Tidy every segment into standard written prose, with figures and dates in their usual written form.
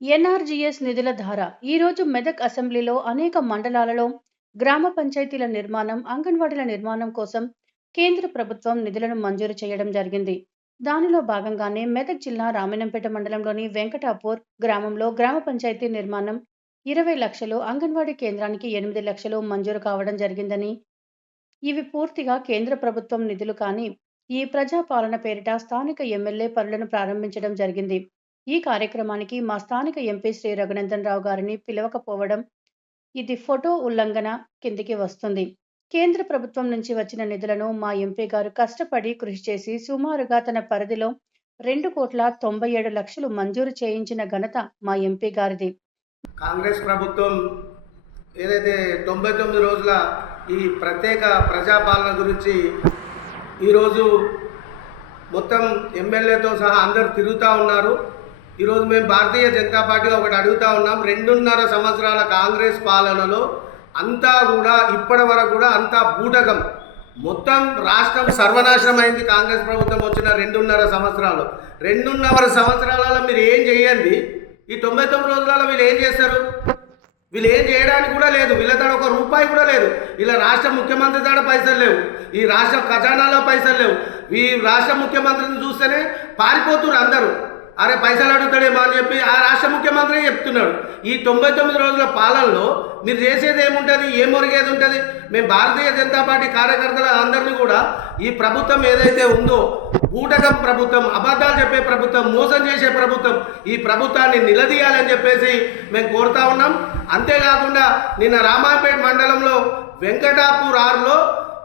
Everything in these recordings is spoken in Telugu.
ఎన్ఆర్జీఎస్ నిధుల ధార ఈరోజు మెదక్ అసెంబ్లీలో అనేక మండలాలలో గ్రామ పంచాయతీల నిర్మాణం, అంగన్వాడీల నిర్మాణం కోసం కేంద్ర ప్రభుత్వం నిధులను మంజూరు చేయడం జరిగింది. దానిలో భాగంగానే మెదక్ జిల్లా రామన్నపేట మండలంలోని వెంకటాపూర్ గ్రామంలో గ్రామ పంచాయతీ నిర్మాణం 20 లక్షలు, అంగన్వాడీ కేంద్రానికి 8 లక్షలు మంజూరు కావడం జరిగిందని, ఇవి పూర్తిగా కేంద్ర ప్రభుత్వం నిధులు కానీ ఈ ప్రజాపాలన పేరిట స్థానిక ఎమ్మెల్యే పనులను ప్రారంభించడం జరిగింది. ఈ కార్యక్రమానికి మా స్థానిక ఎంపీ శ్రీ రఘునందన్ రావు గారిని పిలవకపోవడం ఇది ఫోటో ఉల్లంఘన కిందికి వస్తుంది. కేంద్ర ప్రభుత్వం నుంచి వచ్చిన నిధులను మా ఎంపీ గారు కష్టపడి కృషి చేసి సుమారుగా తన పరిధిలో 2,97,00,000 మంజూరు చేయించిన ఘనత మా ఎంపీ గారిది. కాంగ్రెస్ ప్రభుత్వం ఏదైతే 99 రోజుల ఈ ప్రత్యేక ప్రజాపాలన గురించి ఈరోజు మొత్తం ఎమ్మెల్యేతో సహా అందరు తిరుగుతూ ఉన్నారు. ఈరోజు మేము భారతీయ జనతా పార్టీగా ఒకటి అడుగుతూ ఉన్నాం. 2.5 సంవత్సరాల కాంగ్రెస్ పాలనలో అంతా కూడా ఇప్పటి వరకు కూడా అంతా బూటకం, మొత్తం రాష్ట్రం సర్వనాశనం అయింది. కాంగ్రెస్ ప్రభుత్వం వచ్చిన 2.5 సంవత్సరాలు. 2.5 సంవత్సరాలలో మీరు ఏం చేయండి, ఈ 99 రోజులలో వీళ్ళు ఏం చేస్తారు? వీళ్ళు ఏం చేయడానికి కూడా లేదు. వీళ్ళ తాడ ఒక రూపాయి కూడా లేదు. ఇలా రాష్ట్ర ముఖ్యమంత్రి తాడ పైసలు లేవు, ఈ రాష్ట్ర ఖజానాలో పైసలు లేవు. ఈ రాష్ట్ర ముఖ్యమంత్రిని చూస్తేనే పారిపోతున్నారు అందరూ. అరే పైసలు అడుగుతాడేమో అని చెప్పి ఆ రాష్ట్ర ముఖ్యమంత్రి చెప్తున్నాడు. ఈ 99 రోజుల పాలనలో మీరు చేసేది ఏముంటుంది, ఏం ఒరిగేది ఉంటుంది? మేము భారతీయ జనతా పార్టీ కార్యకర్తల అందరినీ కూడా ఈ ప్రభుత్వం ఏదైతే ఉందో బూటకం ప్రభుత్వం, అబద్ధాలు చెప్పే ప్రభుత్వం, మోసం చేసే ప్రభుత్వం, ఈ ప్రభుత్వాన్ని నిలదీయాలని చెప్పేసి మేము కోరుతా ఉన్నాం. అంతేకాకుండా నిన్న రామాపేట మండలంలో వెంకటాపూర్ 6లో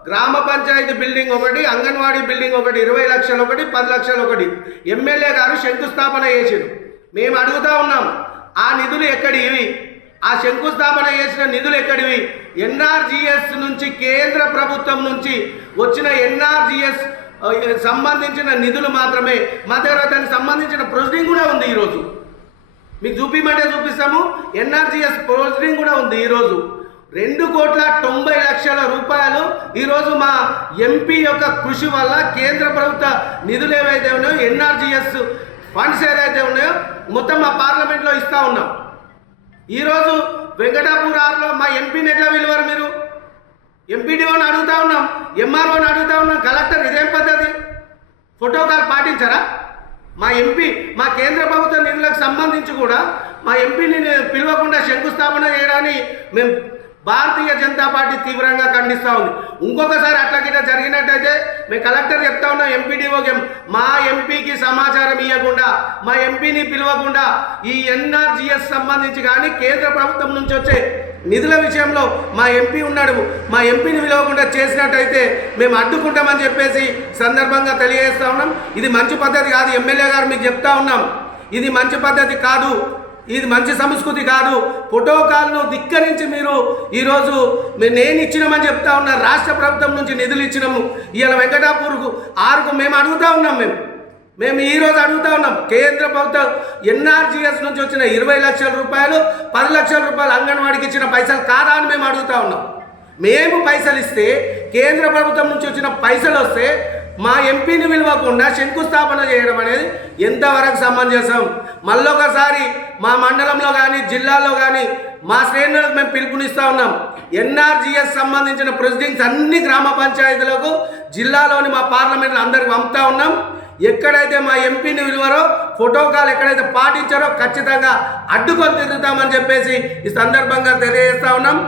గ్రామ పంచాయతీ బిల్డింగ్ ఒకటి, అంగన్వాడీ బిల్డింగ్ ఒకటి, 20 లక్షలు ఒకటి, 10 లక్షలు ఒకటి ఎమ్మెల్యే గారు శంకుస్థాపన చేసారు. మేము అడుగుతా ఉన్నాం, ఆ నిధులు ఎక్కడివి? ఆ శంకుస్థాపన చేసిన నిధులు ఎక్కడివి? ఎన్ఆర్జీఎస్ నుంచి, కేంద్ర ప్రభుత్వం నుంచి వచ్చిన ఎన్ఆర్జీఎస్ సంబంధించిన నిధులు మాత్రమే. మా దగ్గర దానికి సంబంధించిన ప్రొసీడింగ్ కూడా ఉంది. ఈరోజు మీకు చూపిమంటే చూపిస్తాము. ఎన్ఆర్జీఎస్ ప్రొసీడింగ్ కూడా ఉంది. ఈరోజు 2,90,00,000 రూపాయలు ఈరోజు మా ఎంపీ యొక్క కృషి వల్ల కేంద్ర ప్రభుత్వ నిధులు ఏవైతే ఉన్నాయో, ఎన్ఆర్జీఎస్ ఫండ్స్ ఏదైతే ఉన్నాయో మొత్తం మా పార్లమెంట్లో ఇస్తూ ఉన్నాం. ఈరోజు వెంకటాపూర్ 6లో మా ఎంపీని ఎట్లా విలువరు మీరు? ఎంపీడీఓని అడుగుతా ఉన్నాం, ఎంఆర్ఓని అడుగుతా ఉన్నాం, కలెక్టర్ ఇదేం పద్ధతి? ఫోటోకాల్ పాటించరా? మా ఎంపీ మా కేంద్ర ప్రభుత్వ నిధులకు సంబంధించి కూడా మా ఎంపీని పిలవకుండా శంకుస్థాపన చేయడాన్ని మేము భారతీయ జనతా పార్టీ తీవ్రంగా ఖండిస్తూ ఉంది. ఇంకొకసారి అట్లా గిట్లా జరిగినట్టయితే మేము కలెక్టర్ చెప్తా ఉన్నాం, ఎంపీడీఓకి మా ఎంపీకి సమాచారం ఇవ్వకుండా, మా ఎంపీని పిలవకుండా ఈ ఎన్ఆర్జీఎస్ సంబంధించి కానీ కేంద్ర ప్రభుత్వం నుంచి వచ్చే నిధుల విషయంలో మా ఎంపీ ఉన్నాడు, మా ఎంపీని పిలవకుండా చేసినట్టయితే మేము అడ్డుకుంటామని చెప్పేసి సందర్భంగా తెలియజేస్తూ ఉన్నాం. ఇది మంచి పద్ధతి కాదు. ఎమ్మెల్యే గారు మీకు చెప్తా ఉన్నాం, ఇది మంచి పద్ధతి కాదు, ఇది మంచి సంస్కృతి కాదు. ప్రోటోకాల్ను ధిక్కరించి మీరు ఈరోజు నేను ఇచ్చినామని చెప్తా ఉన్నా. రాష్ట్ర ప్రభుత్వం నుంచి నిధులు ఇచ్చినాము. ఇవాళ వెంకటాపూర్కు 6కు మేము అడుగుతూ ఉన్నాం. మేము ఈరోజు అడుగుతా ఉన్నాం, కేంద్ర ప్రభుత్వం ఎన్ఆర్జీఎస్ నుంచి వచ్చిన 20 లక్షల రూపాయలు, 10 లక్షల రూపాయలు అంగన్వాడికి ఇచ్చిన పైసలు కాదా అని మేము అడుగుతా ఉన్నాం. మేము పైసలు ఇస్తే, కేంద్ర ప్రభుత్వం నుంచి వచ్చిన పైసలు వస్తే మా ఎంపీని విలువకుండా శంకుస్థాపన చేయడం అనేది ఎంతవరకు సమంజసం? మళ్ళొకసారి మా మండలంలో కానీ జిల్లాలో కానీ మా శ్రేణులకు మేము పిలుపునిస్తూ ఉన్నాం. ఎన్ఆర్జీఎస్ సంబంధించిన ప్రొసీడింగ్స్ అన్ని గ్రామ పంచాయతీలకు, జిల్లాలోని మా పార్లమెంట్లో అందరికి పంపుతా ఉన్నాం. ఎక్కడైతే మా ఎంపీని విలువరో, ఫోటోకాల్ ఎక్కడైతే పాటించారో ఖచ్చితంగా అడ్డుకొని తిరుగుతామని చెప్పేసి ఈ సందర్భంగా తెలియజేస్తా ఉన్నాం.